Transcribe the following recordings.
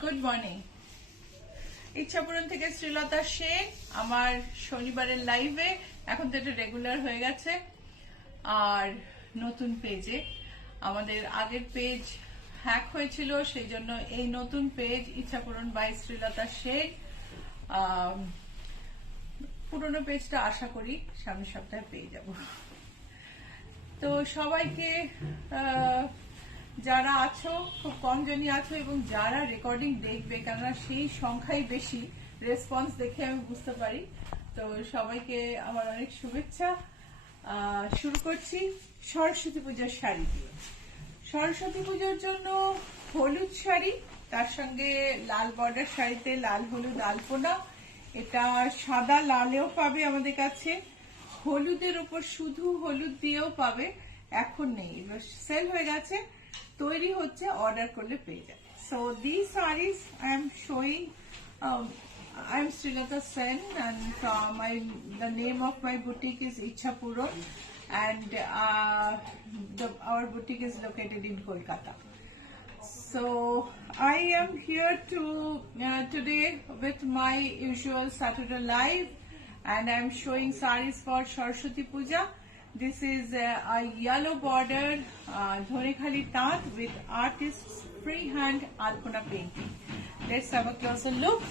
Good morning. ইচ্ছাপূরণ থেকে শ্রীলতা শেখ আমার শনিবারের লাইভে, এখন তো এটা রেগুলার হয়ে গেছে। আর নতুন পেজে, আমাদের আগের পেজ হ্যাক হয়েছিল, সেই জন্য এই নতুন পেজ ইচ্ছাপূরণ বাই শ্রীলতা শেখ। পুরোনো পেজটা আশা করি সামনের সপ্তাহে পেয়ে যাব। তো সবাইকে যারা আছো, খুব কম জনই আছো, এবং যারা রেকর্ডিং দেখবে, কেননা সেই সংখ্যাই বেশি, রেসপন্স দেখে আমি বুঝতে পারি। তো সবাইকে আমার অনেক শুভেচ্ছা। শুরু করছি সরস্বতী পূজার শাড়ি দিয়ে। সরস্বতী পুজোর জন্য হলুদ শাড়ি, তার সঙ্গে লাল বর্ডার শাড়িতে লাল হলুদ আলপনা। এটা সাদা লালেও পাবে আমাদের কাছে, হলুদের উপর শুধু হলুদ দিয়েও পাবে। এখন নেই, সেল হয়ে গেছে, তৈরি হচ্ছে, অর্ডার করলে পেয়ে যাবে। So this series I am showing, I am Srilata Sen, and the name of my boutique is Ichhapuron, and our boutique is located in Kolkata. So I am here today with my usual Saturday live, and I am showing sarees for Saraswati Puja. This is a yellow border Dhonikhali tat with artist's freehand alpana painting. Let's have a closer look.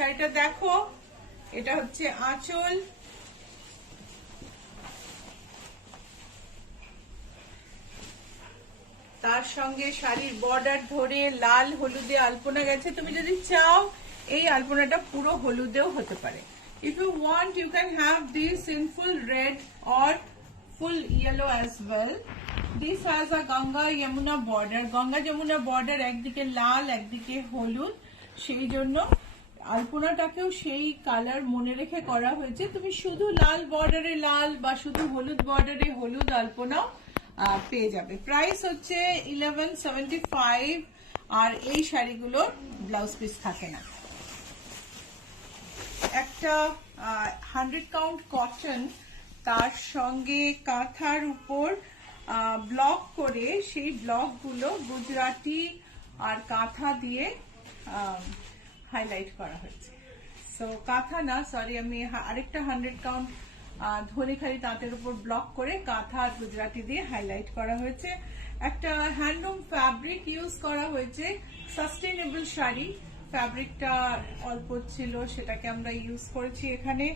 শাড়িটা দেখো, এটা হচ্ছে আঁচল, তার সঙ্গে শাড়ির border ধরে লাল হলুদে আলপনা গেছে। তুমি যদি চাও এই আলপনাটা পুরো হলুদেও হতে পারে। If you want, you can have this in full red or full yellow as well. This has a Ganga Yamuna border. Ganga Yamuna border একদিকে লাল একদিকে হলুদ, সেই জন্য আলপনাটাকেও সেই কালার মনে রেখে করা হয়েছে। তুমি শুধু লাল বর্ডারে লাল বা শুধু হলুদ বর্ডারে হলুদ আলপনাও পেয়ে যাবে। প্রাইস হচ্ছে 1175, আর এই শাড়িগুলোর ব্লাউজ পিস থাকে না। একটা 100 কাউন্ট কটন, তার সঙ্গে কাঁথার উপর ব্লক করে, সেই ব্লকগুলো গুজরাটি আর কাঁথা দিয়ে হাইলাইট করা হয়েছে। সো কাঁথা না, সরি, আমি আরেকটা 100 কাউন্ট ধনেখালি তাঁতের উপর ব্লক করে কাঁথা আর গুজরাটি দিয়ে হাইলাইট করা হয়েছে। একটা হ্যান্ডলুম ফ্যাব্রিক ইউজ করা হয়েছে, সাস্টেনেবল শাড়ি। ফ্যাব্রিকটা অল্প ছিল, সেটাকে আমরা ইউজ করেছি এখানে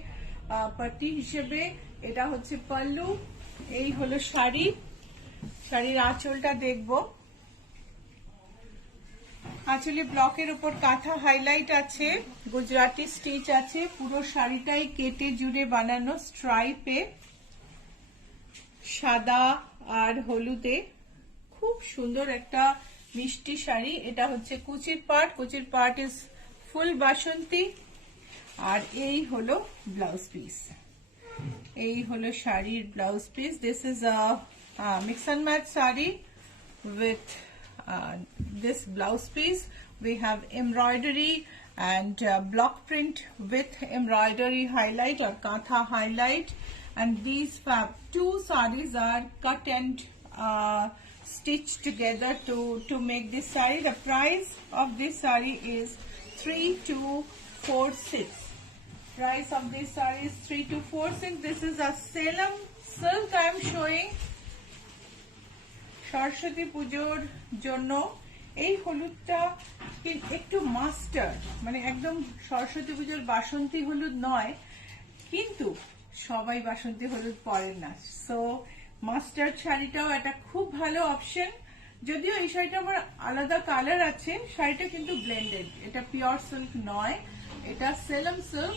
পাটি হিসেবে। এটা হচ্ছে পাল্লু, এই হলো শাড়ি। শাড়ির আঁচলটা দেখবো, আঁচলে ব্লকের উপর কাঁথা হাইলাইট আছে, গুজরাটি স্টিচ আছে, পুরো শাড়িটাই কেটে জুড়ে বানানো স্ট্রাইপে, সাদা আর হলুদে। খুব সুন্দর একটা মিষ্টি শাড়ি। এটা হচ্ছে কুচির পার্ট, কুচির পার্ট ইজ ফুল বাসন্তী। আর এই হলো ব্লাউজ পিস, এই হলো শাড়ির blouse piece. This is a mix and match sari with this blouse piece. We have embroidery and block print with embroidery highlight or kantha highlight, and these two sarees are cut and stitched together to make this saree. The price of this saree is 3246. Price of this saree is 3246. This is a Salem silk I am showing Saraswati পুজোর জন্য। এই হলুদটা একটু mustard, মানে একদম সরস্বতী পুজোর বাসন্তী হলুদ নয়, কিন্তু সবাই বাসন্তী হলুদ পরেন না। সো মাস্টার্ড শাড়িটাও একটা খুব ভালো অপশন। যদিও এই শাড়িটা আমার আলাদা কালার আছে, শাড়িটা কিন্তু ব্লেন্ডেড, এটা পিওর সিল্ক নয়, এটা সেলম সিল্ক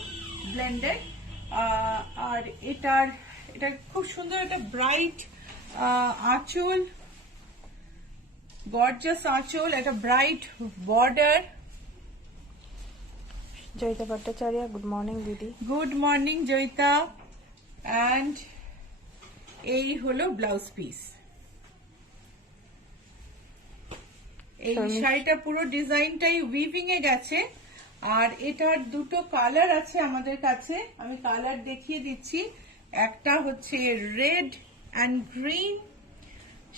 ব্লেন্ডেড। আর এটা খুব সুন্দর, একটা ব্রাইট আঁচল, গর্জাস আঁচল, একটা bright border. Joyita Bhattacharya, good morning দিদি। Good morning Joyita. অ্যান্ড এই হলো ব্লাউজ পিস। এই শাড়িটা পুরো ডিজাইনটাই উইভিং এ গেছে, আর এটার দুটো কালার আছে আমাদের কাছে, আমি কালার দেখিয়ে দিচ্ছি। একটা হচ্ছে রেড অ্যান্ড গ্রিন,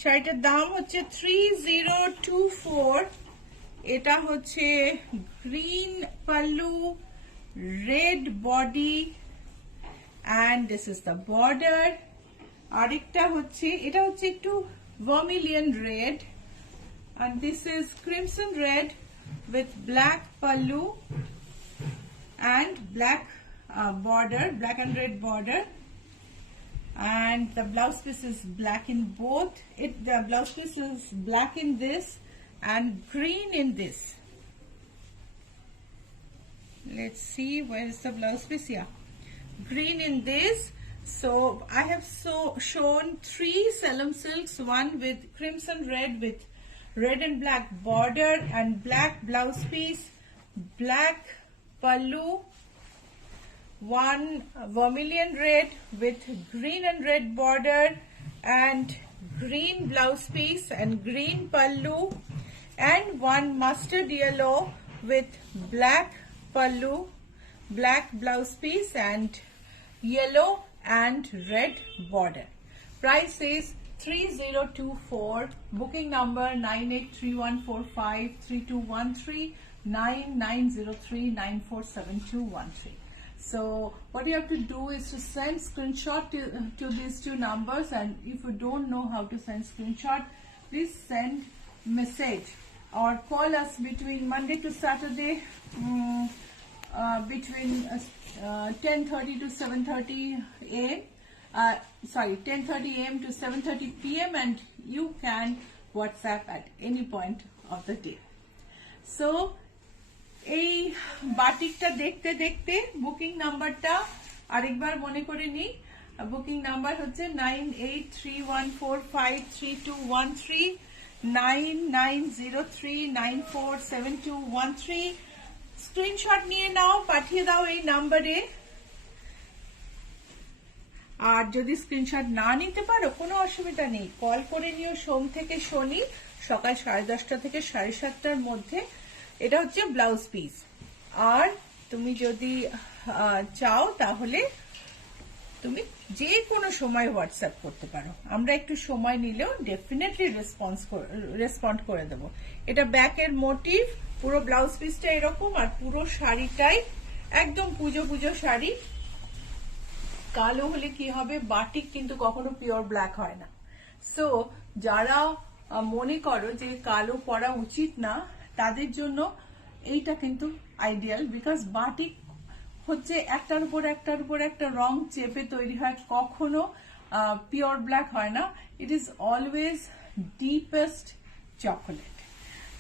শাড়িটার দাম হচ্ছে 3024। এটা হচ্ছে green pallu, red body, and this is the border. আরেকটা হচ্ছে, এটা হচ্ছে একটু vermilion red, and this is crimson red with black pallu and black border, black and red border, and the blouse piece is black in both. The blouse piece is black in this and green in this. Let's see, where is the blouse piece? Yeah, green in this. So I have shown 3 Salem silks, one with crimson red with red and black border and black blouse piece, black pallu, one vermilion red with green and red border and green blouse piece and green pallu, and one mustard yellow with black pallu, black blouse piece and yellow and red border. Price is 3024. Booking number 9831453213 9903947213. So what you have to do is to send screenshot to these 2 numbers, and if you don't know how to send screenshot, please send message or call us between Monday to Saturday, between 10:30 to 7:30 a.m. 10:30 a.m. to 7:30 p.m. and you can WhatsApp at any point of the day. So এই বাটিকটা দেখতে দেখতে booking নাম্বারটা আরেকবার মনে করে নিই। Booking number হচ্ছে 9831453213 9903947213। Screenshot নিয়ে নাও, পাঠিয়ে দাও এই নাম্বারে। আর যদি স্ক্রিনশট না নিতে পারো কোনো অসুবিধা নেই, কল করে নিও সোম থেকে শনি সকাল 10:30 থেকে 7:30 মধ্যে। এটা হচ্ছে ব্লাউজ পিস। আর তুমি যদি চাও তাহলে তুমি যে কোনো সময় হোয়াটসঅ্যাপ করতে পারো, আমরা একটু সময় নিলেও ডেফিনেটলি রেসপন্ড করে দেবো। এটা ব্যাকের মোটিভ, পুরো ব্লাউজ পিসটা এরকম, আর পুরো শাড়িটাই একদম পুজো পুজো শাড়ি। কালো হলে কি হবে, বাটিক কিন্তু কখনো পিওর ব্ল্যাক হয় না। সো যারা মনে করো যে কালো পরা উচিত না, তাদের জন্য এইটা কিন্তু আইডিয়াল, বিকজ বাটিক হচ্ছে একটার উপর একটা রং চেপে তৈরি হয়, কখনো পিওর ব্ল্যাক হয় না। It is always deepest chocolate.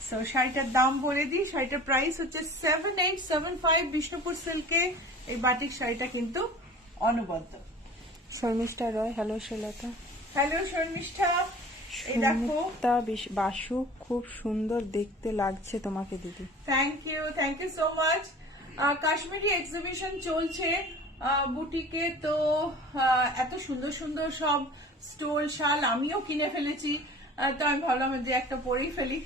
So শাড়িটার দাম বলে দিই, শাড়িটার প্রাইস হচ্ছে 7875 বিষ্ণুপুর সিল্কে। এই বাটিক শাড়িটা কিন্তু অনবদ্য। শর্মিষ্ঠা রয়, হ্যালো শ্রীলতা। হ্যালো শর্মিষ্ঠা, এই দেখো বাসু, খুব সুন্দর দেখতে লাগছে তোমাকে দিদি। Thank you so much. Kashmiri exhibition চলছে বুটিকে, তো এত সুন্দর সুন্দর সব স্টোল শাল আমিও কিনে ফেলেছি, তো আমি ভাবলাম যে একটা পরেই ফেলি।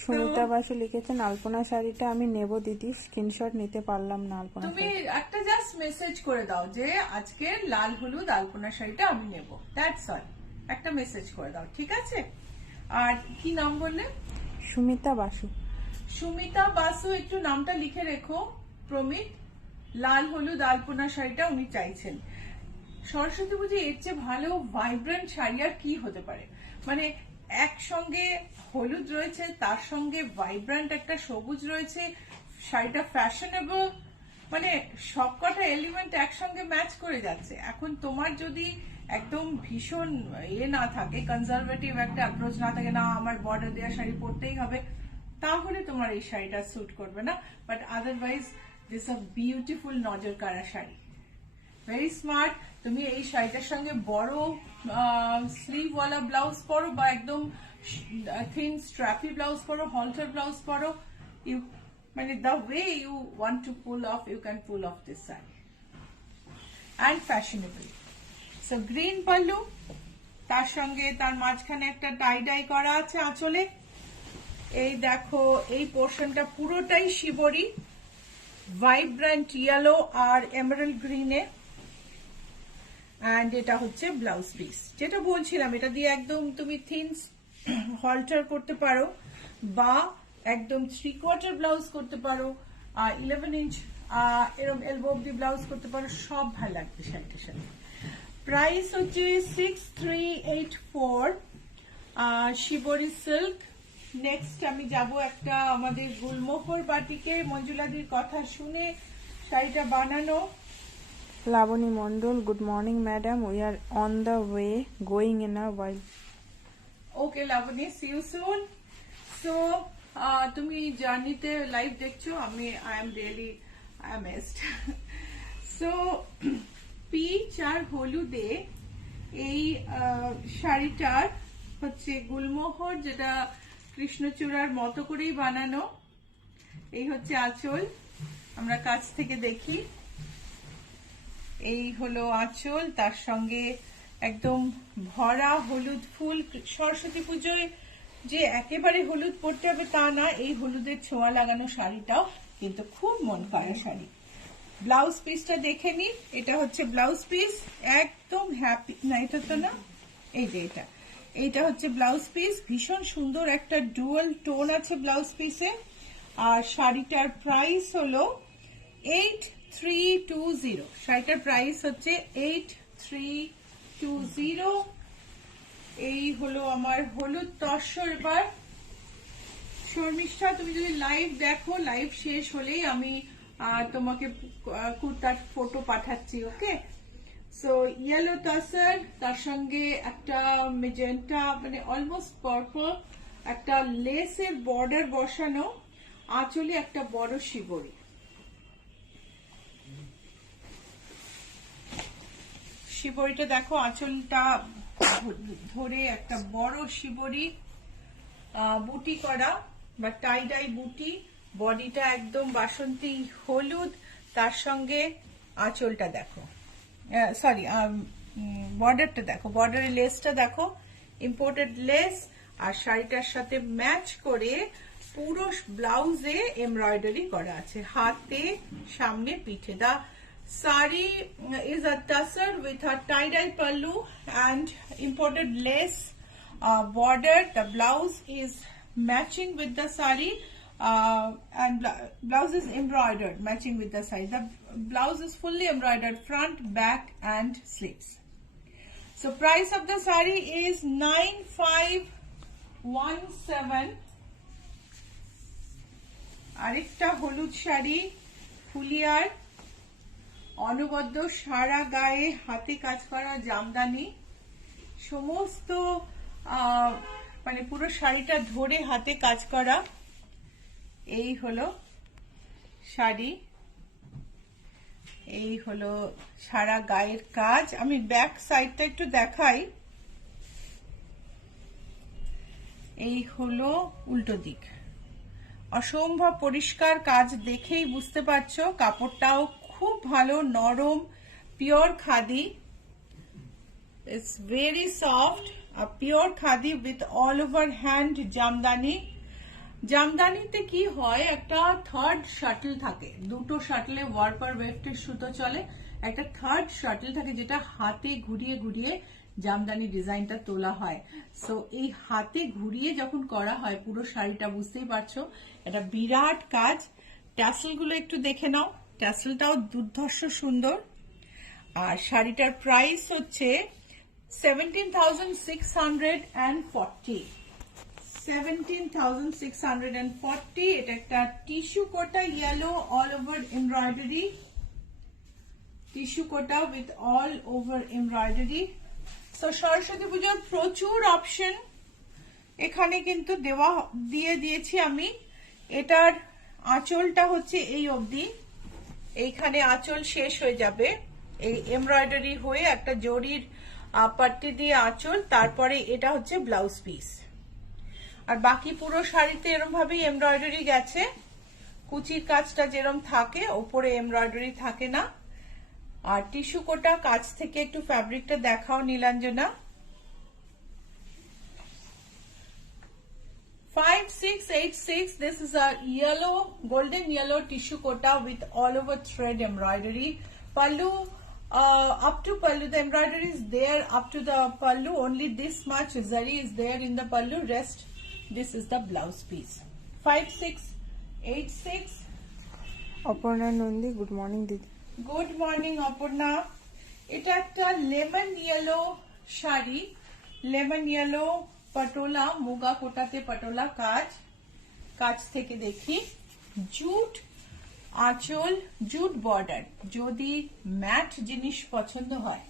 সুনিতা বাসু লিখেছেন আলপনা শাড়িটা আমি নেব দিদি, স্ক্রিনশট নিতে পারলাম না। আলপনা তুমি একটা জাস্ট মেসেজ করে দাও যে আজকে লাল হলুদ আলপনা শাড়িটা আমি নেব, দ্যাটস অল। একটা মেসেজ করে দাও, ঠিক আছে? আর কি নাম বললে? সুমিতা বাসু। সুমিতা বাসু, একটু নামটা লিখে রেখো। প্রমিত, লাল হলুদ আলপনা শাড়িটা উনি চাইছেন। সরস্বতী পুজো এর চেয়ে ভালো ভাইব্রেন্ট শাড়ি আর কি হতে পারে? মানে একসঙ্গে হলুদ রয়েছে, তার সঙ্গে ভাইব্রেন্ট একটা সবুজ রয়েছে, শাড়িটা ফ্যাশনেবল, মানে সবকটা এলিমেন্ট একসঙ্গে ম্যাচ করে যাচ্ছে। এখন তোমার যদি একদম ভীষণ না থাকে, কনজারভেটিভ একটা অ্যাপ্রোচ না থাকে, না আমার বর্ডার দেওয়া শাড়ি পরতেই হবে, তাহলে তোমার এই শাড়িটা স্যুট করবে না। But otherwise this a beautiful নজর কাড়া শাড়ি, ভেরি স্মার্ট। তুমি এই শাড়িটার সঙ্গে বড় স্লিভওয়ালা ব্লাউজ পরো, বা একদম থিন স্ট্র্যাপি ব্লাউজ পরো, হলটার ব্লাউজ পরো, ইউ মানে the way you want to pull off, you can pull off this sari, and fashionable. So green pallu, তার সঙ্গে তার মাঝখানে একটা টাই ডাই করা আছে আঁচলে। এই দেখো, এই পোর্শনটা পুরোটাই শিবরি, ভাইব্রেন্ট ইয়েলো আর এমারেল্ড গ্রিনে। অ্যান্ড এটা হচ্ছে ব্লাউজ পিস। যেটা বলছিলাম, এটা দিয়ে একদম তুমি থিন হল্টার করতে পারো বা একদম 3/4 ব্লাউজ করতে পারো, 11 ইঞ্চ এরকম এলবো অব্দি ব্লাউজ করতে পারো, সব ভালো লাগবে শাড়িটার সাথে। প্রাইস হচ্ছে 6384, শিবরি সিল্ক। নেক্সট আমি যাব একটা আমাদের গুলমোহর বাটিকে, মঞ্জুলাদির কথা শুনে শাড়িটা বানানো। Lavani Mondol, good morning, madam. We are on the way, going in a while. Okay Labani, see you soon. So তুমি জার্নিতে লাইভ দেখছো, আমি I am really amazed. So peach আর হলুদে এই শাড়িটার হচ্ছে গুলমোহর, যেটা কৃষ্ণচূড়ার মতো করেই বানানো। এই হচ্ছে আঁচল, আমরা কাছ থেকে দেখি। এই হলো আঁচল, তার সঙ্গে একদম ভরা হলুদ ফুল। সরস্বতী পুজোয় যে একেবারে হলুদ পরতে হবে তা না, এই হলুদের ছোঁয়া লাগানো শাড়িটাও কিন্তু খুব মন কাড়া শাড়ি। ব্লাউজ পিসটা দেখে নি, এটা হচ্ছে ব্লাউজ পিস, একদম হ্যাপি না, এটা তো না, এই যে এইটা হচ্ছে ব্লাউজ পিস। ভীষণ সুন্দর একটা ডুয়াল টোন আছে ব্লাউজ পিসে। আর শাড়িটার প্রাইস হলো 8320। শাড়িটার প্রাইস হচ্ছে 8320। এই হলো আমার হলুদ তসর। এবার শর্মিষ্ঠা, তুমি যদি লাইভ দেখো, লাইভ শেষ হলেই আমি তোমাকে কুর্তার ফটো পাঠাচ্ছি, ওকে? সো ইয়েলো তসর, তার সঙ্গে একটা মেজেন্টা, মানে অলমোস্ট পার্পল, একটা লেসের বর্ডার বসানো, আঁচলে একটা বড় শিবরি। শিবরিটা দেখো, আঁচলটা ধরে একটা বড় শিবরি, বুটি করা বা টাই ডাই বুটি। বডিটা একদম বাসন্তী হলুদ, তার সঙ্গে আঁচলটা দেখো, সরি বর্ডারটা দেখো, বর্ডারের লেসটা দেখো, ইম্পোর্টেড লেস। আর শাড়িটার সাথে ম্যাচ করে পুরো ব্লাউজে এমব্রয়ডারি করা আছে, হাতে, সামনে, পিঠে। দা sari is a tussar with a tie-dye pallu and imported lace border. The blouse is matching with the sari and blouse is embroidered, matching with the sari. The blouse is fully embroidered, front, back and sleeves. So price of the sari is 9517. আরেকটা হলুদ শাড়ি, ফুলিয়ার, অনবদ্য, সারা গায়ে হাতে কাজ করা জামদানি, সমস্ত মানে পুরো শাড়িটা ধরে হাতে কাজ করা। এই হলো শাড়ি, এই হলো সারা গায়ের কাজ। আমি ব্যাক সাইডটা একটু দেখাই। এই হলো উল্টো দিক, অসম্ভব পরিষ্কার কাজ, দেখেই বুঝতে পারছো। কাপড়টাও খুব ভালো, নরম, pure khadi, it's very soft, pure khadi with all over hand jamdani. জামদানিতে কি হয়, একটা থার্ড শাটল থাকে, দুটো শাটলে ওয়ার্পার ওয়েফটের সুতো চলে, একটা থার্ড শাটল থাকে যেটা হাতে ঘুরিয়ে ঘুরিয়ে জামদানি ডিজাইনটা তোলা হয়। সো এই হাতে ঘুরিয়ে যখন করা হয় পুরো শাড়িটা, বুঝতেই পারছো এটা বিরাট কাজ। ট্যাসেলগুলো একটু দেখে নাও, ট্যাসেলটাও দুর্ধর্ষ সুন্দর। আর শাড়িটার প্রাইস হচ্ছে 17,640। 17,640। এটা একটা tissue Kota, yellow, all over embroidery, tissue Kota with all over embroidery. তো সরস্বতী পুজোর প্রচুর অপশন এখানে কিন্তু দিয়ে দিয়েছি আমি। এটার আঁচলটা হচ্ছে এই অবধি, এইখানে আঁচল শেষ হয়ে যাবে, এই এমব্রয়ডারি হয়ে একটা জরির পাট্টি দিয়ে আঁচল, তারপরে এটা হচ্ছে ব্লাউজ পিস। আর বাকি পুরো শাড়িতে এরকম ভাবেই এমব্রয়ডারি গেছে, কুচির কাজটা যেরকম থাকে, ওপরে এমব্রয়ডারি থাকে না। আর টিস্যু কোটা, কাছ থেকে একটু ফ্যাব্রিকটা দেখাও Nilanjana. 5686. This is a yellow, golden yellow tissue kota with all over thread embroidery. Pallu up to pallu. The embroidery is there up to the pallu. Only this much zari is there in the pallu. Rest, this is the blouse piece. 5686. Aparna Nandi, good morning দিদি। Good morning Aparna. এটা একটা lemon yellow sari, lemon yellow patola, muga কোটাতে পটোলা কাজ, কাজ থেকে দেখি। Jute আঁচল, jute border. যদি ম্যাট জিনিস পছন্দ হয়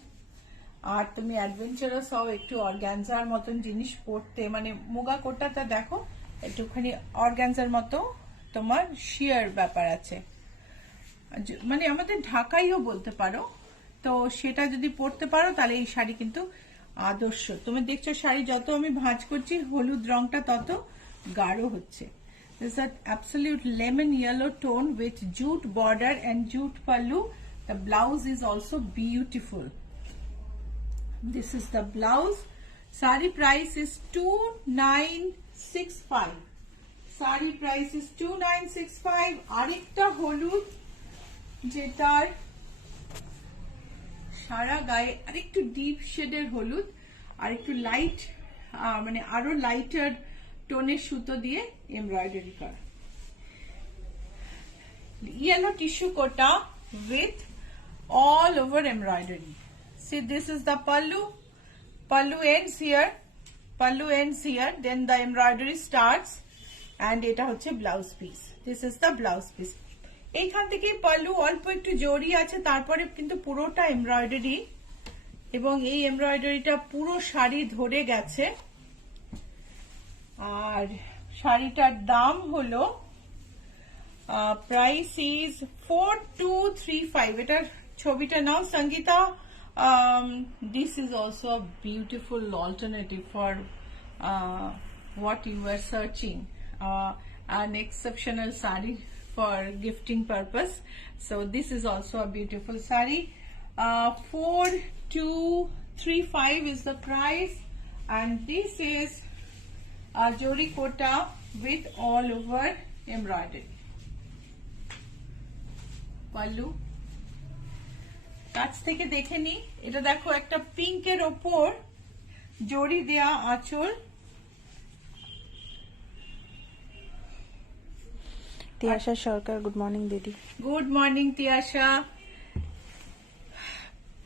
আর তুমি অ্যাডভেঞ্চারাস হও, একটু অর্গানজার মতন জিনিস পরতে, মানে মুগা কোটাটা দেখো একটুখানি অর্গানজার মতো তোমার শিয়ার ব্যাপার আছে, মানে আমাদের ঢাকাইও বলতে পারো। তো সেটা যদি পরতে পারো তাহলে এই শাড়ি কিন্তু আদর্শ। তুমি দেখছো শাড়ি যত আমি ভাঁজ করছি হলুদ রংটা তত গাঢ় হচ্ছে। This is an absolute lemon yellow tone with jute border and jute pallu. The blouse is also beautiful. This is the blouse. Sari price is 2965. Sari price is 2965. আরেকটা হলুদ যেটার সারা গায়ে আরেকটু ডিপ শেডের হলুদ, আর একটু লাইট মানে আরো লাইটার টোনের সুতো দিয়ে এমব্রয়ডারি করা। Yellow tissue kota with all over embroidery. See, this is the pallu. Pallu ends here. Pallu ends here. Then the embroidery starts. And এটা হচ্ছে blouse piece. This is the blouse piece. এইখান থেকে পাল্লু অল্প একটু জড়ি আছে, তারপরে কিন্তু পুরোটা এমব্রয়ডারি, এবং এই এমব্রয়ডারিটা পুরো শাড়ি ধরে গেছে। আর শাড়িটার দাম হলো প্রাইস ইজ 4235। এটার ছবিটা নাও Sangeeta. This is also a beautiful alternative for what you were searching, an exceptional sari for gifting purpose. So this is also a beautiful sari. 4235 is the price, and this is a jori kota with all over embroidery. Pallu কাছ থেকে দেখে নি। এটা দেখো একটা পিঙ্কের ওপর জরি দেয়া আঁচল। তিয়াশা সরকার, গুড মর্নিং দিদি। Good morning Tiyasha.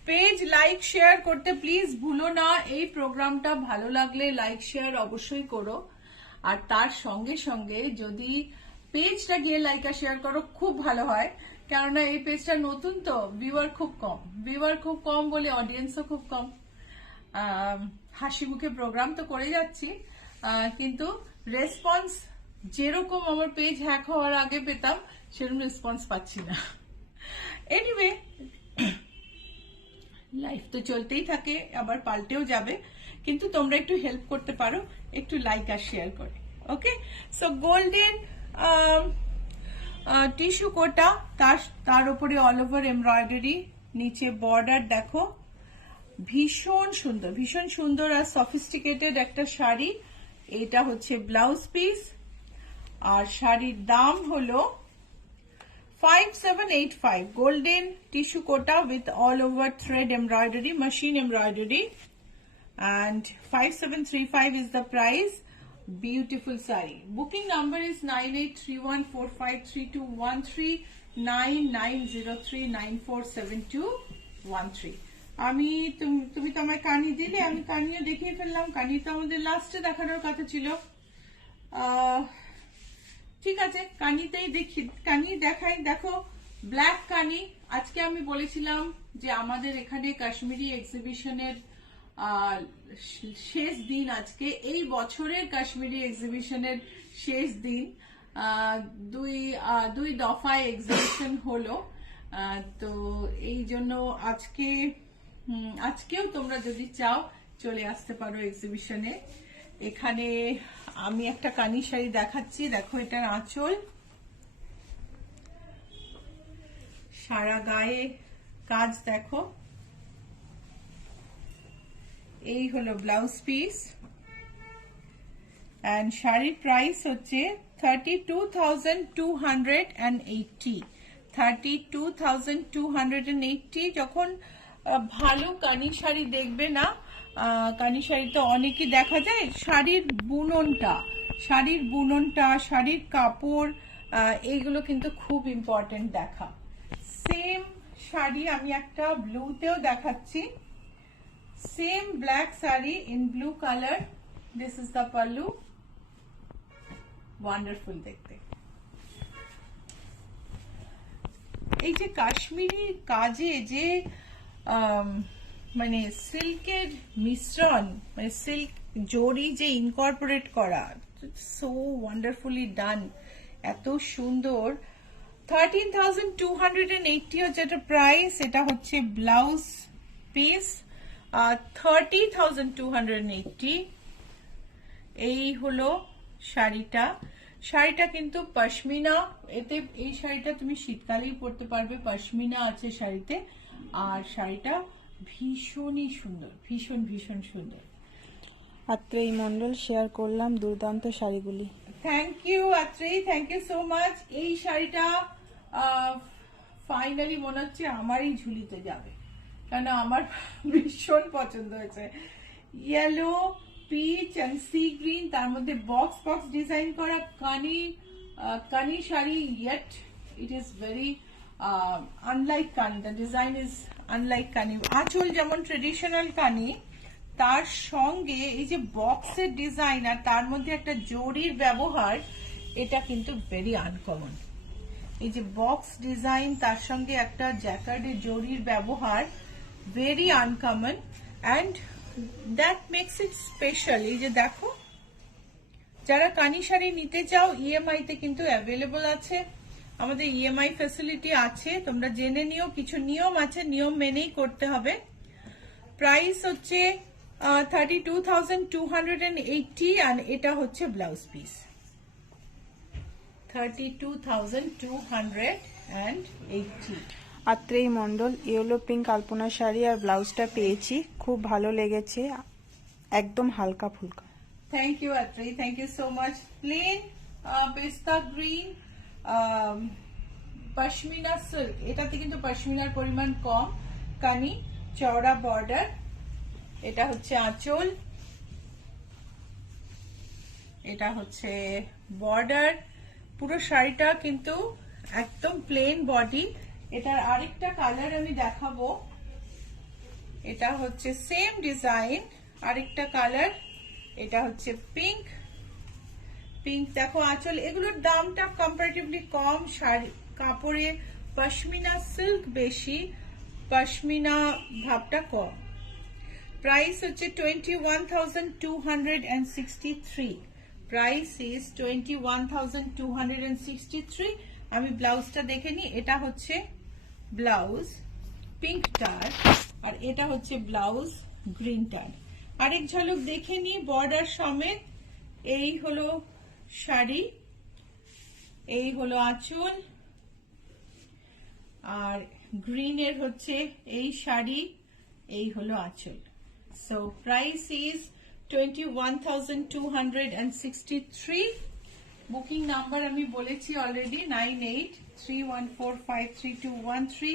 Page like share করতে প্লিজ ভুলো না। এই প্রোগ্রামটা ভালো লাগলে লাইক শেয়ার অবশ্যই করো, আর তার সঙ্গে সঙ্গে যদি পেজটা গিয়ে লাইক আর শেয়ার করো খুব ভালো হয়, কেননা এই পেজটা নতুন তো ভিউয়ার খুব কম বলে অডিয়েন্সও খুব কম। হাসি মুখে প্রোগ্রাম তো করে যাচ্ছি, কিন্তু রেসপন্স যেরকম আমার পেজ হ্যাক হওয়ার আগে পেতাম সেরকম রেসপন্স পাচ্ছি না। এনিওয়ে, লাইফ তো চলতেই থাকে, আবার পাল্টেও যাবে, কিন্তু তোমরা একটু হেল্প করতে পারো একটু লাইক আর শেয়ার করে। ওকে, সো গোল্ডেন টিস্যু কোটা, তার উপরে অল ওভার এমব্রয়ডারি, নিচে বর্ডার দেখো, ভীষণ সুন্দর আর সফিস্টিকেটেড একটা শাড়ি। এটা হচ্ছে ব্লাউজ পিস, আর শাড়ির দাম হলো 5785। Golden tissue Kota with all over thread embroidery, machine embroidery, and 5735 is the price. Beautiful sari. Booking number is 9831453213, 9903947213. তুমি তো আমায় কানি দিলে, আমি কানিও দেখিয়ে ফেললাম। কানি তো আমাদের লাস্টে দেখানোর কথা ছিল। ঠিক আছে, কানিতেই কানি দেখাই। দেখো, ব্ল্যাক কানি। আজকে আমি বলেছিলাম যে আমাদের এখানে কাশ্মীরি এক্সিবিশনের শেষ দিন আজকে, এই বছরের কাশ্মীরি এক্সিবিশনের শেষ দিন। দুই দফায় এক্সিবিশন হলো, তো এই জন্য আজকেও তোমরা যদি চাও চলে আসতে পারো এক্সিবিশনে। এখানে আমি একটা কানি শাড়ি দেখাচ্ছি, দেখো এটার আঁচল, সারা গায়ে কাজ দেখো। এই হলো ব্লাউজ পিস, এন্ড শাড়ির প্রাইস হচ্ছে 32,280। 32,280। যখন ভালো কানি শাড়ি দেখবে না, কানি শাড়িতে অনেকই দেখা যায় শাড়ির বুননটা, শাড়ির কাপড়, এইগুলো কিন্তু খুব ইম্পর্টেন্ট দেখা। সেম শাড়ি আমি একটা ব্লুতেও দেখাচ্ছি, same black sari in blue colour. This is the pallu, wonderful দেখতে। এই যে কাশ্মীরি কাজে যে মানে সিল্কের মিশ্রণ, মানে সিল্ক জরি যে ইনকর্পোরেট করা, সো ওয়ান্ডারফুলি ডান, এত সুন্দর। 13,280 হচ্ছে এটা প্রাইস। এটা হচ্ছে ব্লাউজ পিস, 30,280। এই হলো শাড়িটা। শাড়িটা কিন্তু পশমিনা, এতে এই শাড়িটা তুমি শীতকালেই পরতে পারবে, পশমিনা আছে শাড়িতে। আর শাড়িটা ভীষণই সুন্দর, ভীষণ ভীষণ সুন্দর। আত্রেয়ী মণ্ডল শেয়ার করলাম দুর্দান্ত শাড়িগুলি। Thank you Atreyi, thank you so much. এই শাড়িটা ফাইনালি মনে হচ্ছে আমারই ঝুলিতে যাবে, কারণ আমার ভীষণ পছন্দ হয়েছে। Yellow, peach and sea green, তার মধ্যে বক্স বক্স ডিজাইন করা Kani sari, yet it is very unlike Kani, the design is unlike Kani. আঁচল যেমন ট্রেডিশনাল কানি, তার সঙ্গে এই যে বক্সের ডিজাইন আর তার মধ্যে একটা জরির ব্যবহার, এটা কিন্তু ভেরি আনকমন। এই যে বক্স ডিজাইন তার সঙ্গে একটা জ্যাকার্ডের জরির ব্যবহার, very uncommon, and that makes it special. এই যে দেখো, যারা কানি শাড়ি নিতে চাও ইএমআই তে কিন্তু অ্যাভেলেবল আছে, আমাদের ইএমআই ফ্যাসিলিটি আছে, তোমরা জেনে নিও। কিছু নিয়ম আছে, নিয়ম মেনেই করতে হবে। প্রাইস হচ্ছে 32,280, আর এটা হচ্ছে blouse piece 32,280। Atreyi Mondal yellow pink আলপনা শাড়ি আর ব্লাউজটা পেয়েছি, খুব ভালো লেগেছে, একদম হালকা ফুলকা। Thank you Atreyi, thank you so much. Plain pista green pashmina silk, এটাতে কিন্তু পশমিনার পরিমাণ কম, কানি, চওড়া বর্ডার। এটা হচ্ছে আঁচল, এটা হচ্ছে বর্ডার। পুরো শাড়িটা কিন্তু একদম প্লেন বডি। এটার আরেকটা কালার আমি দেখাবো, এটা হচ্ছে সেম ডিজাইন, আরেকটা কালার, এটা হচ্ছে পিঙ্ক। পিঙ্ক দেখো আঁচল, এগুলোর দামটা কম্পারেটিভলি কম, শাড়ি কাপড়ে পশমিনা সিল্ক বেশি, পশমিনা ভাবটা কম। প্রাইস হচ্ছে 21,263, প্রাইস ইজ 21,263। আমি ব্লাউজটা দেখে নিই, এটা হচ্ছে ব্লাউজ পিঙ্কটার, আর এটা হচ্ছে ব্লাউজ গ্রিনটার। আরেক ঝলক দেখে নিই বর্ডার সমেত। এই হলো শাড়ি, এই হলো আঁচল, আর গ্রিনের হচ্ছে এই শাড়ি, এই হলো আঁচল। So price is 21,263। Booking number আমি বলেছি অলরেডি, 9831453213,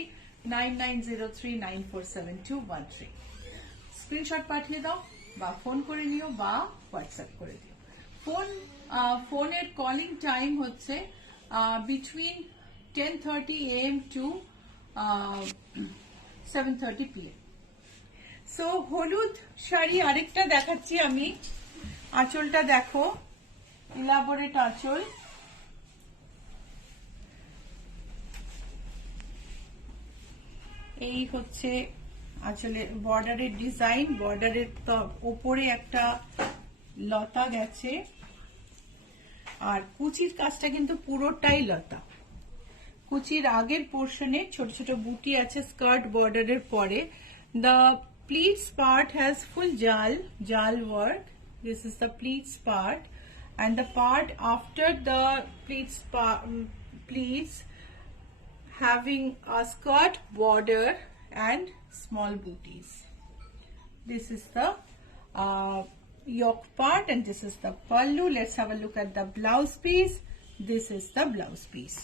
9903947213। স্ক্রিনশট পাঠিয়ে দাও, বা ফোন করে নিও, বা হোয়াটসঅ্যাপ করে দিও। ফোনের কলিং টাইম হচ্ছে between 10:30 AM to 7:30 PM। So হলুদ শাড়ি আরেকটা দেখাচ্ছি আমি। আঁচলটা দেখো, ইলাবোরেট আঁচল, এই হচ্ছে আঁচলের বর্ডারের ডিজাইন, বর্ডারের ওপরে একটা লতা গেছে, আর কুচির কাজটা কিন্তু পুরোটাই লতা। কুচির আগের পোর্শনে ছোট ছোট বুটি আছে স্কার্ট বর্ডারের পরে। The pleats part has full jal work. This is the pleats part, and the part after the pleats having a skirt border and small booties. This is the yoke part, and this is the pallu. Let's have a look at the blouse piece. This is the blouse piece.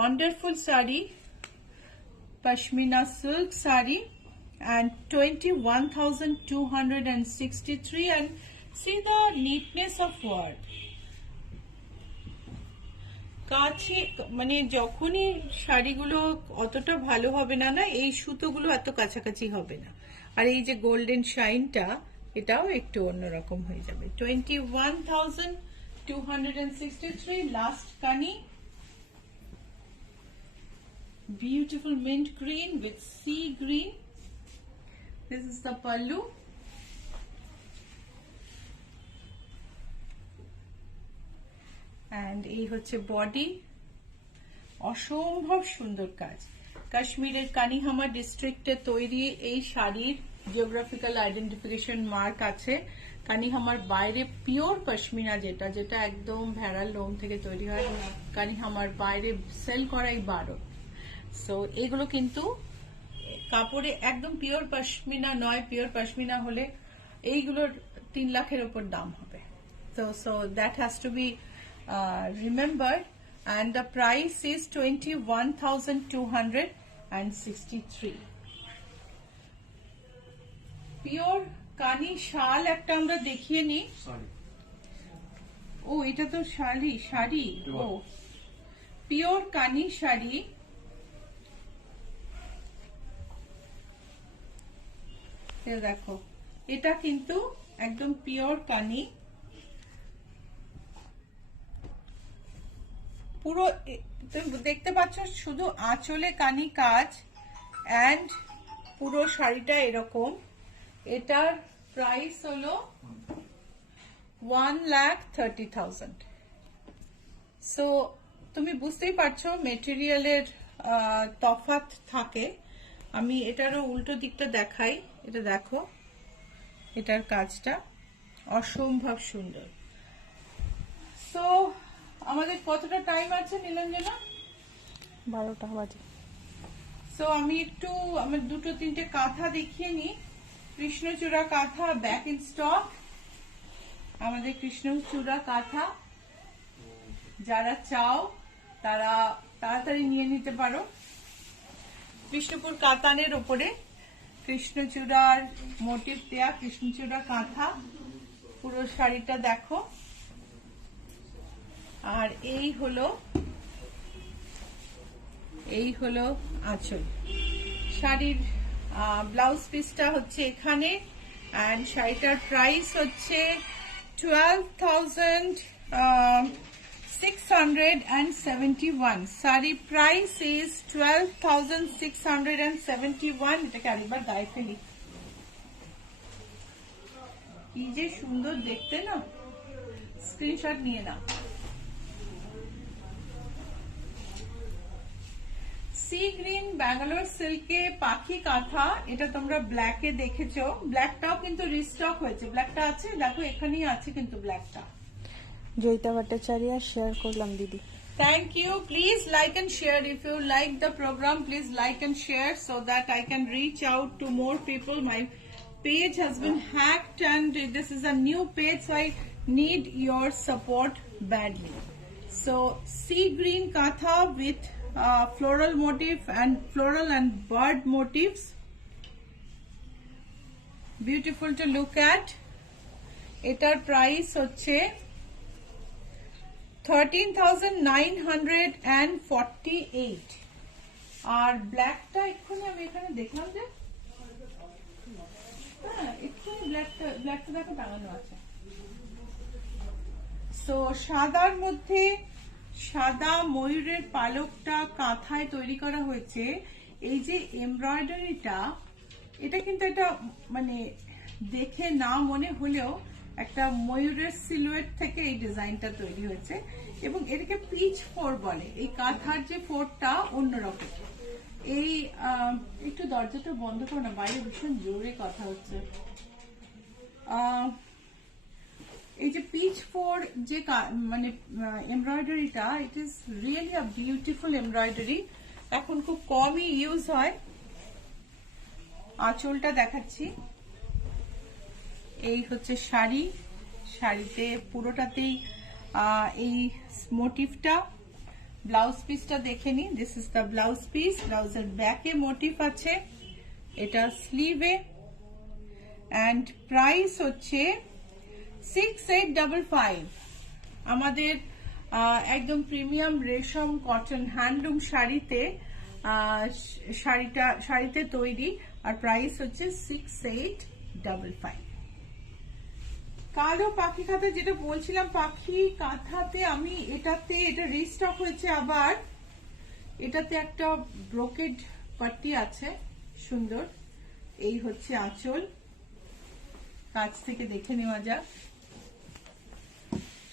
Wonderful sari, pashmina silk saree and 21,263, and see the neatness of work. কাছে মানে যখনই শাড়িগুলো অতটা ভালো হবে না, না এই সুতোগুলো এত কাছাকাছি হবে না, আর এই যে গোল্ডেন শাইনটা এটাও একটু অন্যরকম হয়ে যাবে। 21,263 লাস্ট কানি, beautiful mint green with sea green. This is the pallu. And এই হচ্ছে বডি, অসম্ভব সুন্দর কাজ। কাশ্মীরের কানিহামা ডিস্ট্রিক্টে তৈরি এই শাড়ির জিওগ্রাফিক্যাল আইডেন্টিফিকেশন মার্ক আছে। কানিহামার বাইরে পিওর পশমিনা, যেটা যেটা একদম ভেড়ার লোম থেকে তৈরি হয়, কানিহামার বাইরে সেল করাই 12। সো এগুলো কিন্তু কাপড়ে একদম পিওর পশমিনা নয়, পিওর পশমিনা হলে এইগুলোর 3 লাখের উপর দাম হবে। So that has to be remembered, and the price is 21,263. Pure কানি শাল একটা আমরা দেখিয়ে নিই। ও এটা তো শাড়ি। ও পিওর কানি শাড়ি, দেখো এটা কিন্তু একদম পিওর কানি, পুরো তুমি দেখতে পাচ্ছ শুধু আঁচলে কানি কাজ, এন্ড পুরো শাড়িটা এরকম। এটার প্রাইস হলো 1,30,000। সো তুমি বুঝতেই পারছো মেটেরিয়ালের তফাৎ থাকে। আমি এটারও উল্টো দিকটা দেখাই, এটা দেখো, এটার কাজটা অসম্ভব সুন্দর। সো আমাদের কতটা টাইম আছে নীলাঞ্জনা? 12টা বাজে। সো আমি একটু আমার 2-3টে কাঁথা দেখিয়ে নিই। কৃষ্ণচূড়া কাঁথা ব্যাক ইন স্টক, আমাদের কৃষ্ণচূড়া কাঁথা যারা চাও তারা তাড়াতাড়ি নিয়ে নিতে পারো। বিষ্ণুপুর কাতানের উপরে কৃষ্ণচূড়ার মোটিভ দেয়া কৃষ্ণচূড়া কাঁথা, পুরো শাড়িটা দেখো। আর এই হলো আঁচল। শাড়ির ব্লাউজ পিসটা হচ্ছে এখানে, এন্ড শাড়িটার প্রাইস হচ্ছে 12,671. Sari price is 12,671। এটাকে আরেকবার গায়ে ফেলি, কি যে সুন্দর দেখতে না, স্ক্রিনশট নিয়ে না। সি গ্রিন ব্যাঙ্গালোর সিল্কে পাখি কাঁথা, এটা তোমরা ব্ল্যাকে দেখেছো, ব্ল্যাকটাও কিন্তু রিস্টক হয়েছে। ব্ল্যাকটা আছে, দেখো এখানেই আছে কিন্তু ব্ল্যাকটা। জয়িতা ভট্টাচার্য শেয়ার করলাম দিদি। Thank you. Please like and share. If you like the program, please like and share so that I can reach out to more people. My page has been hacked and this is a new page, so I need your support badly. So sea green katha with floral motif and floral and bird motifs. Beautiful to look at. এটার price হচ্ছে 13,948। আর ব্ল্যাকটা এক্ষুনি আমি এখানে দেখলাম যে এক্ষুনি ব্ল্যাকটা দেখো টাঙানো আছে। সো সাদার মধ্যে সাদা ময়ূরের পালকটা কাঁথায় তৈরি করা হয়েছে। এই যে এমব্রয়ডারিটা, এটা কিন্তু এটা মানে দেখে না মনে হলেও একটা ময়ূরের সিলুয়েট থেকে এই ডিজাইনটা তৈরি হয়েছে, এবং এটাকে পিচ ফোর বলে। এই কাঁথার যে ফোরটা অন্যরকম। এই একটু দরজাটা বন্ধ করো না, বাইরে ভীষণ জোরে কথা হচ্ছে। এই যে পিচ ফোর যে মানে এমব্রয়ডারিটা, it is really a beautiful embroidery. এখন খুব কমই ইউজ হয়। আঁচলটা দেখাচ্ছি, এই হচ্ছে শাড়ি। শাড়িতে পুরোটাতেই এই মোটিভটা, ব্লাউজ পিসটা দেখে নি। This is the blouse piece. ব্লাউজের ব্যাকে মোটিভ আছে, এটা স্লিভে, অ্যান্ড প্রাইস হচ্ছে 6855। আমাদের একদম প্রিমিয়াম রেশম কটন হ্যান্ডলুম শাড়িতে তৈরি, আর প্রাইস হচ্ছে 6855। কালো পাখি কাঁথা, যেটা বলছিলাম পাখি কাঁথাতে আমি এটা রিস্টক হয়েছে আবার। এটাতে একটা ব্রোকেড পাট্টি আছে সুন্দর। এই হচ্ছে আঁচল, কাছ থেকে দেখে নেওয়া যাক।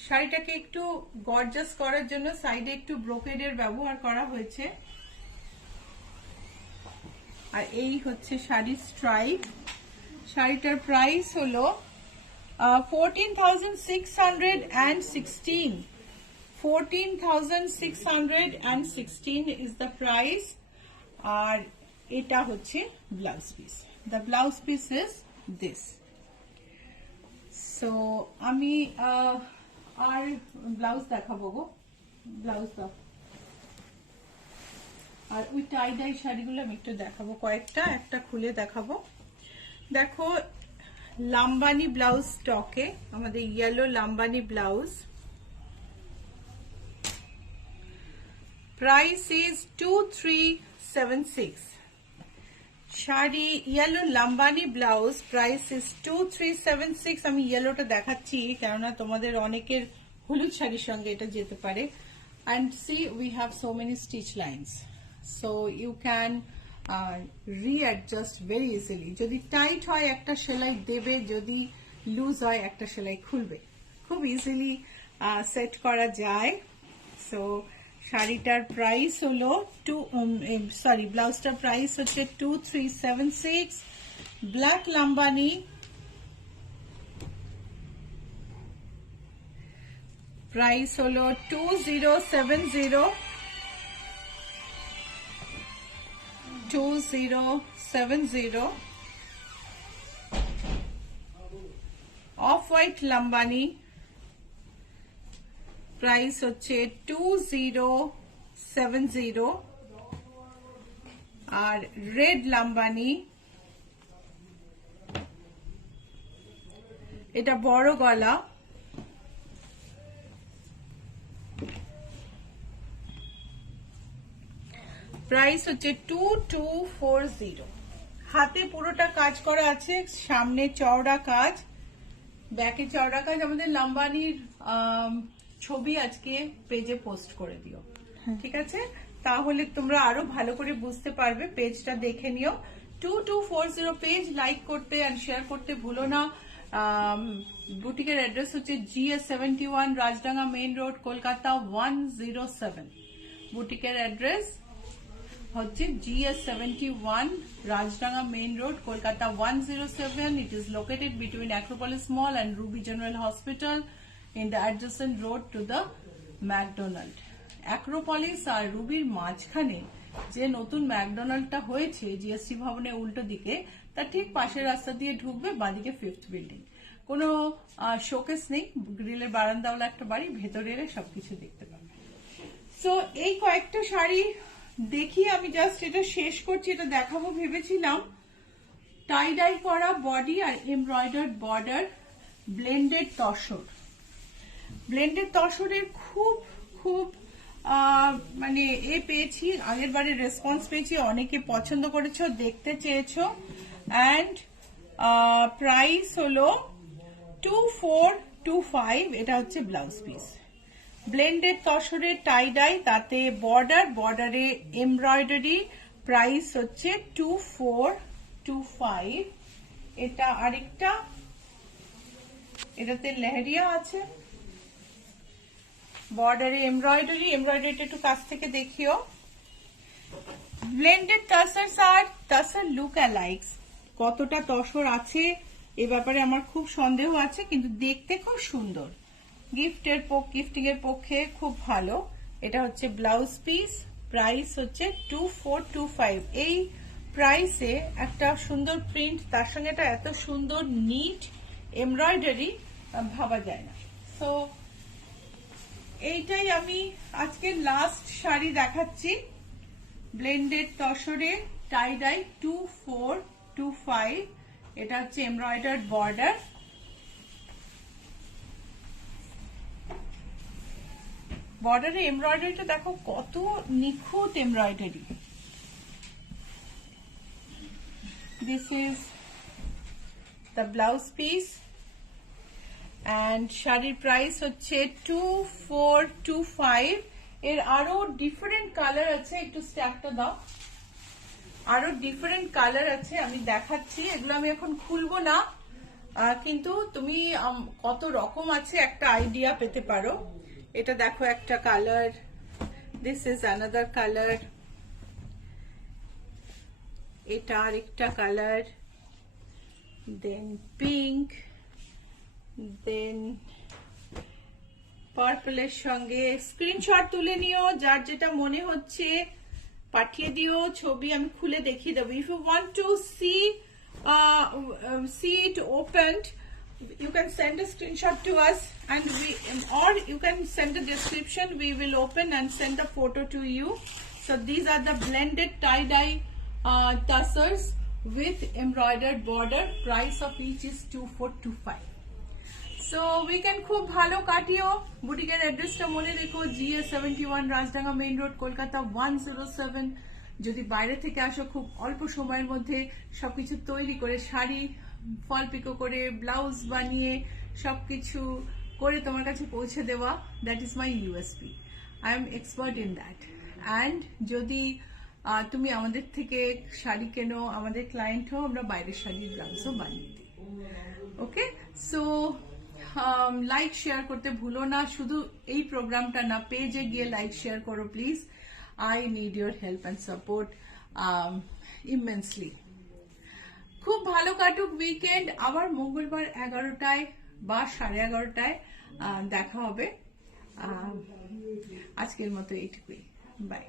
শাড়িটাকে একটু গর্জাস করার জন্য সাইডে একটু ব্রোকেডের ব্যবহার করা হয়েছে। আর এই হচ্ছে শাড়ির স্ট্রাইপ। শাড়িটার প্রাইস হলো 14,616। 14,616 is the price. আর এটা হচ্ছে blouse piece. The blouse piece is this. So আমি আর ব্লাউজ দেখাবো গো, ব্লাউজ দাও। আর ওই টাই ডাই শাড়িগুলো আমি একটু দেখাবো কয়েকটা, একটা খুলে দেখাবো। দেখো লাম্বানি ব্লাউজ স্টকে, আমাদের yellow Lambani blouse. Price is 2376। Sari yellow Lambani blouse, price is 2376। আমি ইয়েলোটা দেখাচ্ছি কেননা তোমাদের অনেকের হলুদ শাড়ির সঙ্গে এটা যেতে পারে। And see, we have so many stitch lines, so you can readjust very easily. যদি টাইট হয় একটা সেলাই দেবে, যদি লুজ হয় একটা সেলাই খুলবে, খুব ইজিলি সেট করা যায়। সো শাড়িটার প্রাইস হলো ব্লাউজটার প্রাইস হচ্ছে 2376। ব্ল্যাক লাম্বানি, প্রাইস হলো 2070। 2070। অফ হোয়াইট লাম্বানি, প্রাইস হচ্ছে 2070। আর রেড লাম্বানি, এটা বড় গলা, প্রাইস হচ্ছে 2240। হাতে পুরোটা কাজ করা আছে, সামনে চওড়া কাজ, ব্যাকে চওড়া কাজ। আমাদের লাম্বানির ছবি আজকে পেজে পোস্ট করে দিও, ঠিক আছে? তাহলে তোমরা আরো ভালো করে বুঝতে পারবে। পেজটা দেখে নিও। 2240 পেজ লাইক করতে আর শেয়ার করতে ভুলো না। বুটিকের অ্যাড্রেস হচ্ছে GS71, Rajdanga main road, Kolkata 107। বুটিকের অ্যাড্রেস হচ্ছে GS71, Rajdanga main road, Kolkata 107। It is located between Acropolis Mall and Ruby General Hospital in the adjacent road to the McDonald. Acropolis আর রুবির মাঝখানে যে নতুন ম্যাকডোনাল্ডটা হয়েছে জিএসটি ভবনের উল্টো দিকে, তার ঠিক পাশের রাস্তা দিয়ে ঢুকবে, বাঁদিকে 5th বিল্ডিং। কোনো শোকেস নেই, গ্রিলের বারান্দাওয়ালা একটা বাড়ি, ভেতরে এলে সবকিছু দেখতে পাবে। সো এই কয়েকটা শাড়ি দেখি, আমি জাস্ট এটা শেষ করছি। এটা দেখাবো ভেবেছিলাম। টাই ডাই করা বডি আর embroidered border, blended tussar. Blended তসরের খুব খুব মানে পেয়েছি, আগের বারের রেসপন্স পেয়েছি, অনেকে পছন্দ করেছো, দেখতে চেয়েছো। অ্যান্ড প্রাইস হলো 2425। এটা হচ্ছে ব্লাউজ পিস। ব্লেন্ডেড তসরের টাই ডাই, তাতে বর্ডারে এমব্রয়ডারি, প্রাইস হচ্ছে 2425। এটা আরেকটা, এটাতে লেহেরিয়া আছে, বর্ডারে এমব্রয়ডারিটা একটু কাছ থেকে দেখিও। ব্লেন্ডেড টাসার্স আর টাসার লুক অ্যালাইকস। কতটা তসর আছে এ ব্যাপারে আমার খুব সন্দেহ আছে, কিন্তু দেখতে খুব সুন্দর। গিফটিং এর পক্ষে খুব ভালো। এটা হচ্ছে ব্লাউজ পিস, প্রাইস হচ্ছে 2425। এই প্রাইসে একটা সুন্দর প্রিন্ট, তার সঙ্গে এটা এত সুন্দর নিট এমব্রয়ডারি ভাবা যায় না। সো এইটাই আমি আজকে লাস্ট শাড়ি দেখাচ্ছি, ব্লেন্ডেড তসরে টাই ডাই 2425। এটা হচ্ছে এমব্রয়ডার্ড বর্ডার। বর্ডারে এমব্রয়ডারিটা দেখো কত নিখুঁত embroidery. This is the blouse piece and শাড়ির প্রাইস হচ্ছে 2425। এর আরো ডিফারেন্ট কালার আছে, একটু স্ট্যাকটা দাও। আরো ডিফারেন্ট কালার আছে, আমি দেখাচ্ছি। এগুলো আমি এখন খুলবো না, কিন্তু তুমি কত রকম আছে একটা আইডিয়া পেতে পারো। এটা দেখো একটা colour, this is another colour, এটা আরেকটা কালার, দেন পিঙ্ক, দেন পার্পলের সঙ্গে। স্ক্রিনশট তুলে নিও, যার যেটা মনে হচ্ছে পাঠিয়ে দিও, ছবি আমি খুলে দেখিয়ে দেবো। If you want to see it opened, you can send a screenshot to us, and or you can send a description, we will open and send the photo to you. So these are the blended tie-dye tassels with embroidered border. Price of each is 2425. So weekend খুব ভালো কাটিও। বুটিকের অ্যাড্রেসটা মনে রেখো, GA71 Rajdanga main road, Kolkata 107। যদি বাইরে থেকে আসো, খুব অল্প সময়ের মধ্যে সবকিছু তৈরি করে, শাড়ি ফল পিকো করে, ব্লাউজ বানিয়ে, সবকিছু করে তোমার কাছে পৌঁছে দেওয়া, that is my USP. I am expert in that. And যদি তুমি আমাদের থেকে শাড়ি কেনো, আমাদের ক্লায়েন্ট হও, আমরা বাইরের শাড়ির ব্লাউজও বানিয়ে দিই। ওকে, সো লাইক শেয়ার করতে ভুলো না। শুধু এই প্রোগ্রামটা না, পেজে গিয়ে লাইক শেয়ার করো please. I need your help and support immensely. খুব ভালো কাটুক উইকেন্ড। আবার মঙ্গলবার 11টায় বা 11:30টায় দেখা হবে। আজকের মতো এইটুকুই, বাই।